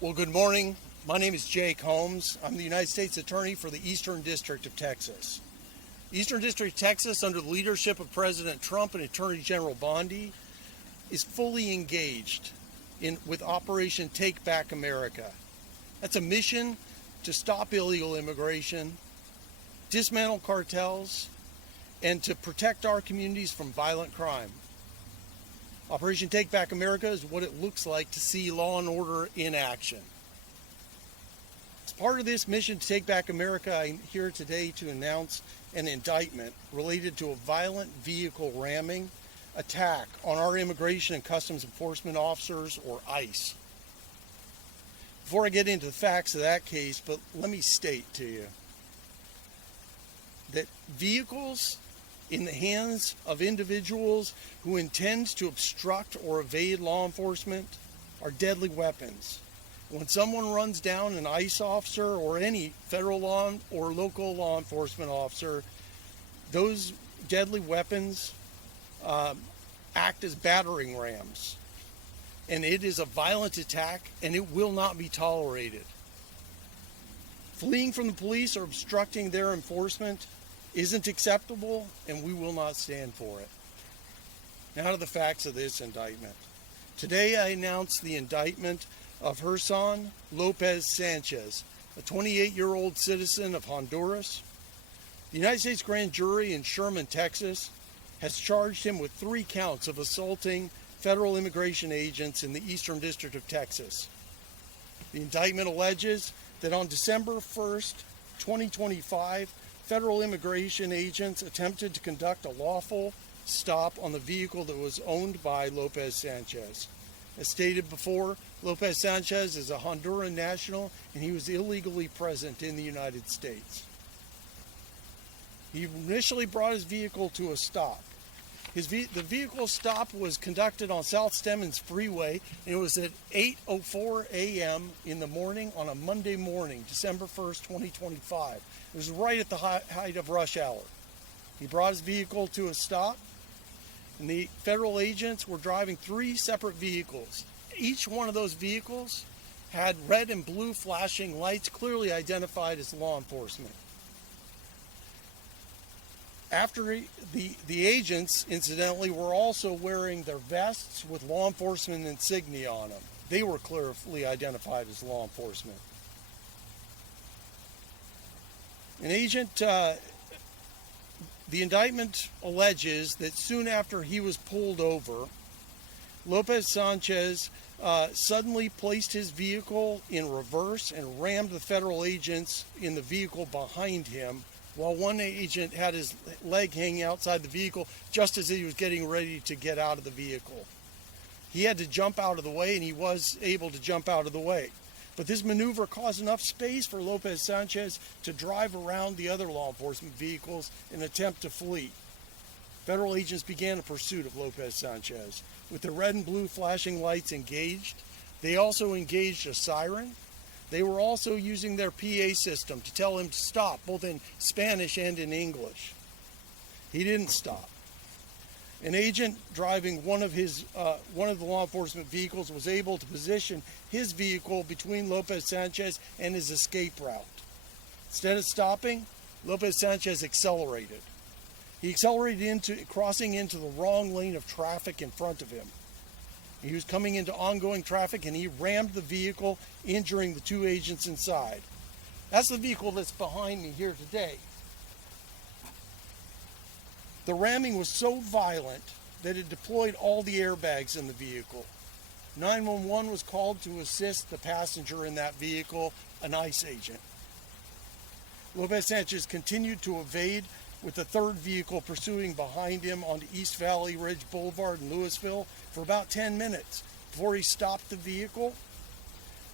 Well, good morning. My name is Jake Holmes. I'm the United States Attorney for the Eastern District of Texas. The Eastern District of Texas, under the leadership of President Trump and Attorney General Bondi, is fully engaged with Operation Takeback America. That's a mission to stop illegal immigration, dismantle cartels, and to protect our communities from violent crime. Operation Takeback America is what it looks like to see law and order in action. As part of this mission to take back America, I'm here today to announce an indictment related to a violent vehicle ramming attack on our Immigration and Customs Enforcement officers, or ICE. Before I get into the facts of that case, but let me state to you that vehicles in the hands of individuals who intend to obstruct or evade law enforcement are deadly weapons. When someone runs down an ICE officer or any federal law or local law enforcement officer, those deadly weapons act as battering rams. And it is a violent attack, and it will not be tolerated. Fleeing from the police or obstructing their enforcement isn't acceptable, and we will not stand for it. Now to the facts of this indictment. Today I announce the indictment of Gerson Lopez Sanchez, a 28-year-old citizen of Honduras. The United States Grand Jury in Sherman, Texas, has charged him with 3 counts of assaulting federal immigration agents in the Eastern District of Texas. The indictment alleges that on December 1st, 2025, federal immigration agents attempted to conduct a lawful stop on the vehicle that was owned by Lopez Sanchez. As stated before, Lopez Sanchez is a Honduran national, and he was illegally present in the United States. He initially brought his vehicle to a stop. The vehicle stop was conducted on South Stemmons Freeway, and it was at 8:04 a.m. in the morning on a Monday morning, December 1st, 2025. It was right at the height of rush hour. He brought his vehicle to a stop, and the federal agents were driving 3 separate vehicles. Each one of those vehicles had red and blue flashing lights, clearly identified as law enforcement. After the agents, incidentally, were also wearing their vests with law enforcement insignia on them. They were clearly identified as law enforcement. The indictment alleges that soon after he was pulled over, Lopez Sanchez suddenly placed his vehicle in reverse and rammed the federal agents in the vehicle behind him, while one agent had his leg hanging outside the vehicle just as he was getting ready to get out of the vehicle. He had to jump out of the way, and he was able to jump out of the way. But this maneuver caused enough space for Lopez Sanchez to drive around the other law enforcement vehicles in an attempt to flee. Federal agents began a pursuit of Lopez Sanchez. With the red and blue flashing lights engaged, they also engaged a siren. They were also using their PA system to tell him to stop, both in Spanish and in English. He didn't stop. An agent driving one of the law enforcement vehicles was able to position his vehicle between Lopez Sanchez and his escape route. Instead of stopping, Lopez Sanchez accelerated. He accelerated crossing into the wrong lane of traffic in front of him. He was coming into ongoing traffic, and he rammed the vehicle, injuring the 2 agents inside. That's the vehicle that's behind me here today. The ramming was so violent that it deployed all the airbags in the vehicle. 911 was called to assist the passenger in that vehicle, an ICE agent. Lopez Sanchez continued to evade, with the 3rd vehicle pursuing behind him onto East Valley Ridge Boulevard in Louisville for about 10 minutes before he stopped the vehicle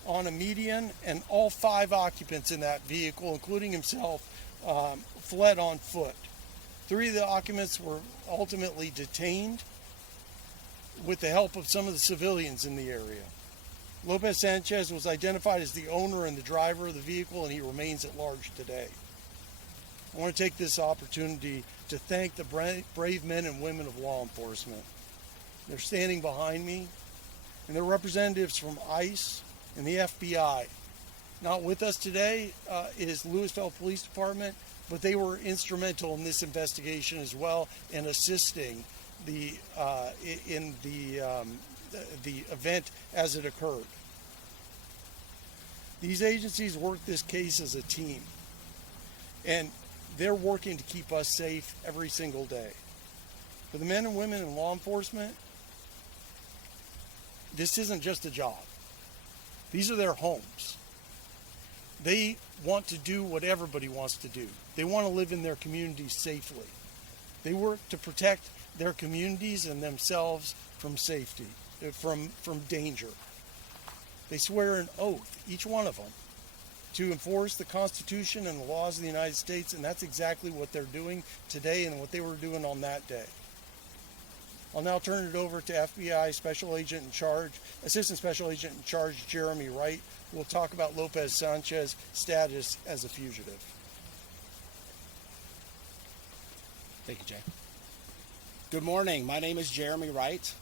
on a median, and all 5 occupants in that vehicle, including himself, fled on foot. 3 of the occupants were ultimately detained with the help of some of the civilians in the area. Lopez Sanchez was identified as the owner and the driver of the vehicle, and he remains at large today. I want to take this opportunity to thank the brave men and women of law enforcement. They're standing behind me, and they're representatives from ICE, and the FBI. Not with us today is Louisville Police Department, but they were instrumental in this investigation as well and assisting in the event as it occurred. These agencies work this case as a team, and they're working to keep us safe every single day. For the men and women in law enforcement, this isn't just a job. These are their homes. They want to do what everybody wants to do. They want to live in their communities safely. They work to protect their communities and themselves from safety, from danger. They swear an oath, each one of them, to enforce the Constitution and the laws of the United States, and that's exactly what they're doing today and what they were doing on that day. I'll now turn it over to FBI Special Agent in Charge, Assistant Special Agent in Charge, Jeremy Wright, who will talk about Lopez Sanchez's status as a fugitive. Thank you, Jay. Good morning. My name is Jeremy Wright.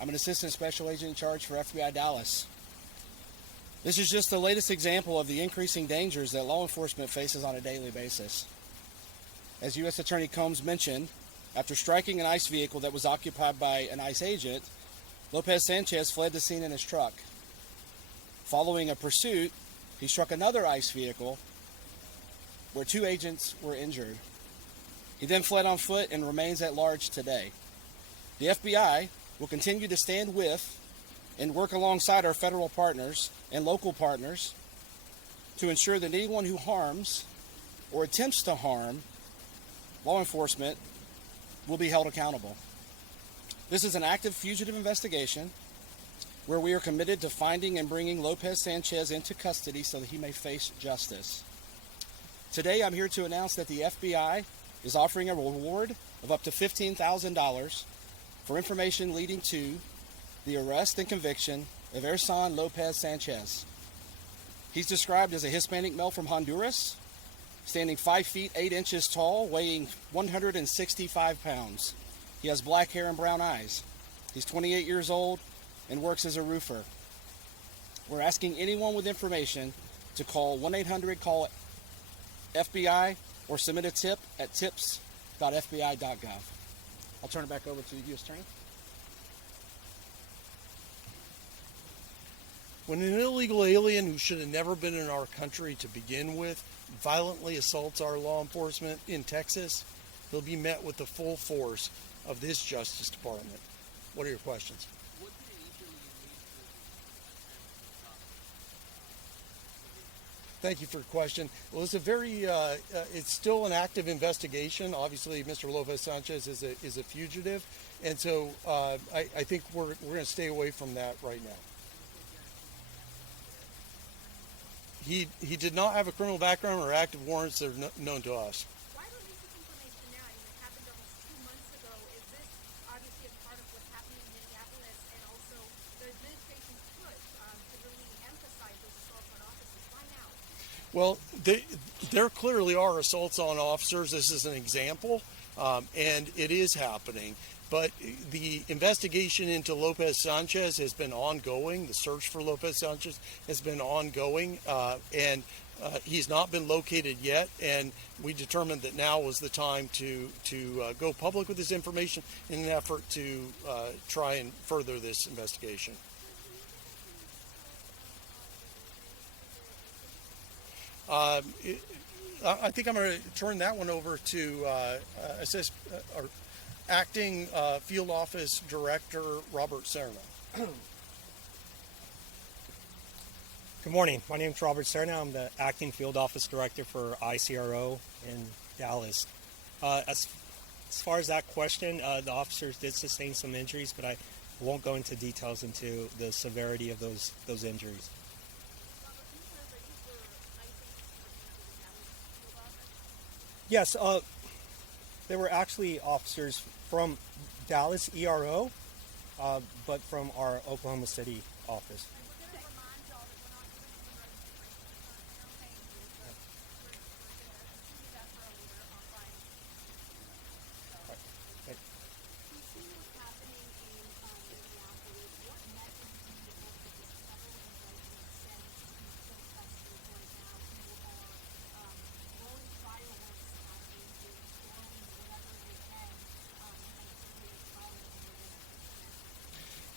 I'm an Assistant Special Agent in Charge for FBI Dallas. This is just the latest example of the increasing dangers that law enforcement faces on a daily basis. As U.S. Attorney Combs mentioned, after striking an ICE vehicle that was occupied by an ICE agent, Lopez Sanchez fled the scene in his truck. Following a pursuit, he struck another ICE vehicle where 2 agents were injured. He then fled on foot and remains at large today. The FBI will continue to stand with and work alongside our federal partners and local partners to ensure that anyone who harms or attempts to harm law enforcement will be held accountable. This is an active fugitive investigation where we are committed to finding and bringing Lopez Sanchez into custody so that he may face justice. Today, I'm here to announce that the FBI is offering a reward of up to $15,000 for information leading to the arrest and conviction of Ersan Lopez Sanchez. He's described as a Hispanic male from Honduras, standing 5 feet 8 inches tall, weighing 165 pounds. He has black hair and brown eyes. He's 28 years old and works as a roofer. We're asking anyone with information to call 1-800-CALL-FBI or submit a tip at tips.fbi.gov. I'll turn it back over to the U.S. Attorney. When an illegal alien who should have never been in our country to begin with violently assaults our law enforcement in Texas, he'll be met with the full force of this Justice Department. What are your questions? Thank you for your question. Well, it's a very, it's still an active investigation. Obviously, Mr. Lopez Sanchez is a fugitive, and so I think we're going to stay away from that right now. He did not have a criminal background or active warrants that are known to us. Why release this information now? I mean, it happened almost 2 months ago. Is this obviously a part of what's happening in Minneapolis and also the administration's push to really emphasize those assaults on officers? Why now? Well, there clearly are assaults on officers. This is an example, and it is happening. But the investigation into Lopez Sanchez has been ongoing. The search for Lopez Sanchez has been ongoing, and he's not been located yet. And we determined that now was the time to go public with this information in an effort to try and further this investigation. I think I'm going to turn that one over to Acting Field Office Director Robert Serna. Good morning. My name is Robert Serna. I'm the Acting Field Office Director for ICRO in Dallas. As far as that question, the officers did sustain some injuries, but I won't go into details into the severity of those injuries. Yes, there were actually officers from Dallas ERO, but from our Oklahoma City office.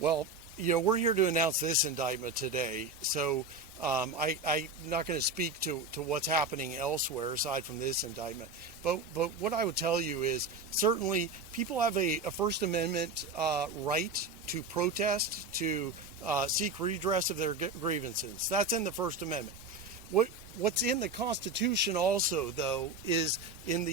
Well, we're here to announce this indictment today. So I'm not going to speak to what's happening elsewhere aside from this indictment. But what I would tell you is certainly people have a First Amendment right to protest, to seek redress of their grievances. That's in the First Amendment. What's in the Constitution also, though, is in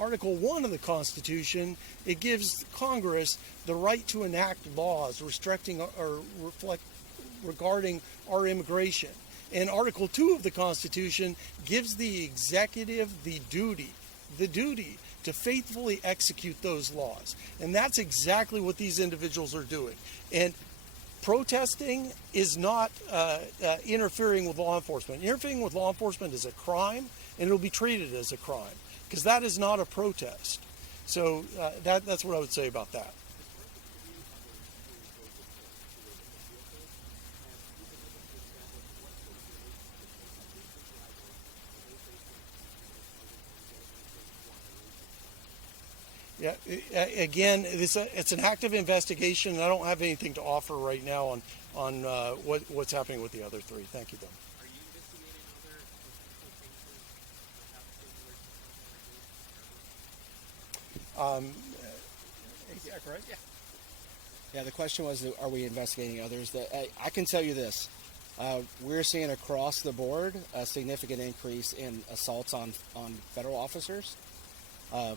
Article 1 of the Constitution, it gives Congress the right to enact laws restricting or regarding our immigration. And Article 2 of the Constitution gives the executive the duty to faithfully execute those laws. And that's exactly what these individuals are doing. And protesting is not interfering with law enforcement. Interfering with law enforcement is a crime, and it'll be treated as a crime, because that is not a protest. So that's what I would say about that. Yeah, again, it's an active investigation, and I don't have anything to offer right now on what's happening with the other three. Thank you, though. Are you investigating other potential cases that have Correct? Yeah. Yeah, the question was, are we investigating others? I can tell you this. We're seeing across the board a significant increase in assaults on federal officers,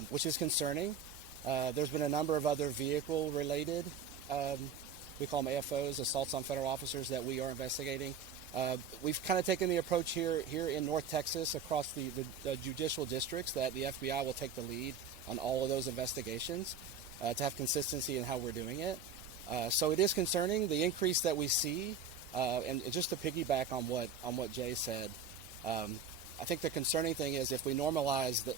which is concerning. There's been a number of other vehicle-related, we call them AFOs, assaults on federal officers, that we are investigating. We've kind of taken the approach here in North Texas across the judicial districts that the FBI will take the lead on all of those investigations to have consistency in how we're doing it. So it is concerning, the increase that we see, and just to piggyback on what Jay said, I think the concerning thing is if we normalize the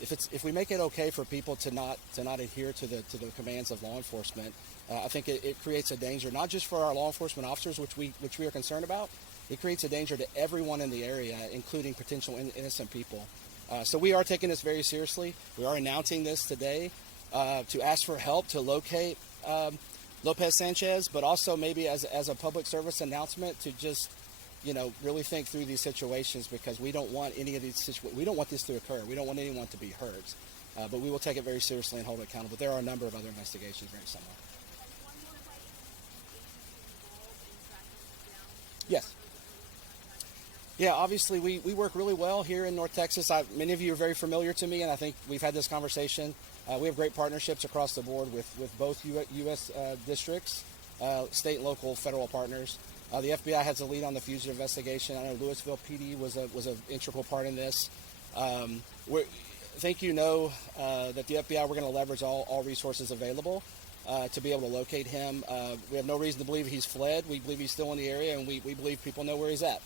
if we make it okay for people to not adhere to the commands of law enforcement, I think it creates a danger not just for our law enforcement officers, which we are concerned about. It creates a danger to everyone in the area, including potential innocent people. So we are taking this very seriously. We are announcing this today to ask for help to locate Lopez Sanchez, but also maybe as a public service announcement to just really think through these situations, because we don't want any of these situations. We don't want this to occur. We don't want anyone to be hurt. But we will take it very seriously and hold it accountable. There are a number of other investigations very similar. Yes. Yeah, obviously we work really well here in North Texas. Many of you are very familiar to me, and I think we've had this conversation. We have great partnerships across the board with both U.S. districts, state and local federal partners. The FBI has a lead on the Fugitive investigation. I know Louisville PD was an integral part in this. I think that the FBI, we're going to leverage all resources available to be able to locate him. We have no reason to believe he's fled. We believe he's still in the area, and we believe people know where he's at.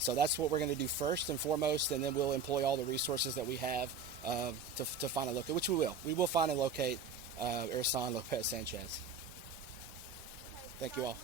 So that's what we're going to do first and foremost, and then we'll employ all the resources that we have to find and locate, which we will. We will find and locate Ersan Lopez Sanchez. Thank you all.